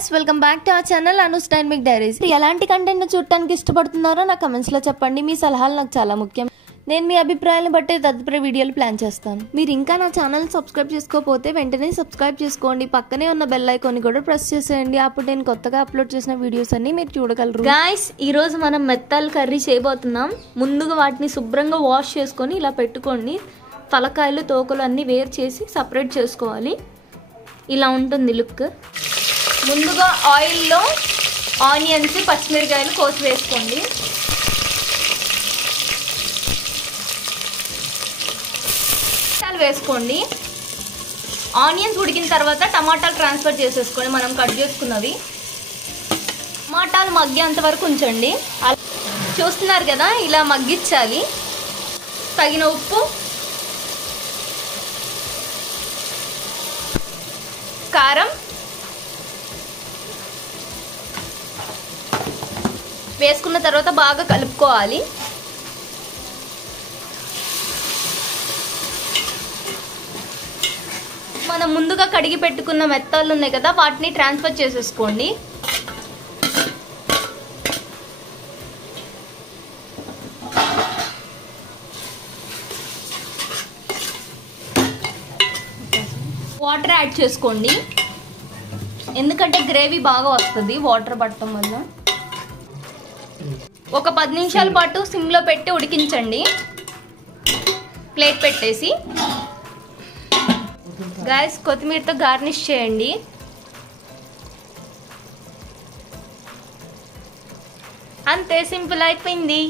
guys, welcome back to our channel Anu's Dynamic Diaries. ఎలాంటి content చూడడానికి ఇష్టపడుతున్నారో నా comments లో చెప్పండి. మీ సలహాలు నాకు చాలా ముఖ్యం. నేను మీ అభిప్రాయాలను బట్టి తదుపరి వీడియోలు ప్లాన్ చేస్తాను. మీరు ఇంకా నా ఛానల్ సబ్స్క్రైబ్ చేసుకోకపోతే వెంటనే సబ్స్క్రైబ్ చేసుకోండి. పక్కనే ఉన్న బెల్ ఐకాన్ కూడా ప్రెస్ చేసేయండి. అప్పుడు నేను కొత్తగా అప్లోడ్ చేసిన వీడియోస్ అన్ని మీరు చూడగలరు. గాయ్స్, ఈ రోజు మనం మెత్తల్ కర్రీ చేయబోతున్నాం. ముందుగా వాటిని శుభ్రంగా వాష్ చేసుకొని ఇలా పెట్టుకోండి. తలకాయలు తోకలు అన్ని వేరు చేసి సపరేట్ చేసుకోవాలి. ఇలా ఉంటుంది లుక్. ముందుగా ఆయిల్లో ఆనియన్స్ పచ్చిమిరకాయలు కోసి వేసుకోండి. వేసుకోండి. ఆనియన్స్ ఉడికిన తర్వాత టమాటాలు ట్రాన్స్ఫర్ చేసేసుకోండి. మనం కట్ చేసుకున్నవి టమాటాలు మగ్గేంత వరకు ఉంచండి. చూస్తున్నారు కదా, ఇలా మగ్గించాలి. తగిన ఉప్పు, కారం వేసుకున్న తర్వాత బాగా కలుపుకోవాలి. మనం ముందుగా కడిగి పెట్టుకున్న మెత్తలు ఉన్నాయి కదా, వాటిని ట్రాన్స్ఫర్ చేసేసుకోండి. వాటర్ యాడ్ చేసుకోండి, ఎందుకంటే గ్రేవీ బాగా వస్తుంది వాటర్ పట్టడం వల్ల. ఒక 10 నిమిషాల పాటు సిమ్లో పెట్టి ఉడికించండి. ప్లేట్ పెట్టేసి గాయ్స్, కొత్తిమీరతో గార్నిష్ చేయండి. అంతే, సింపుల్ అయిపోయింది.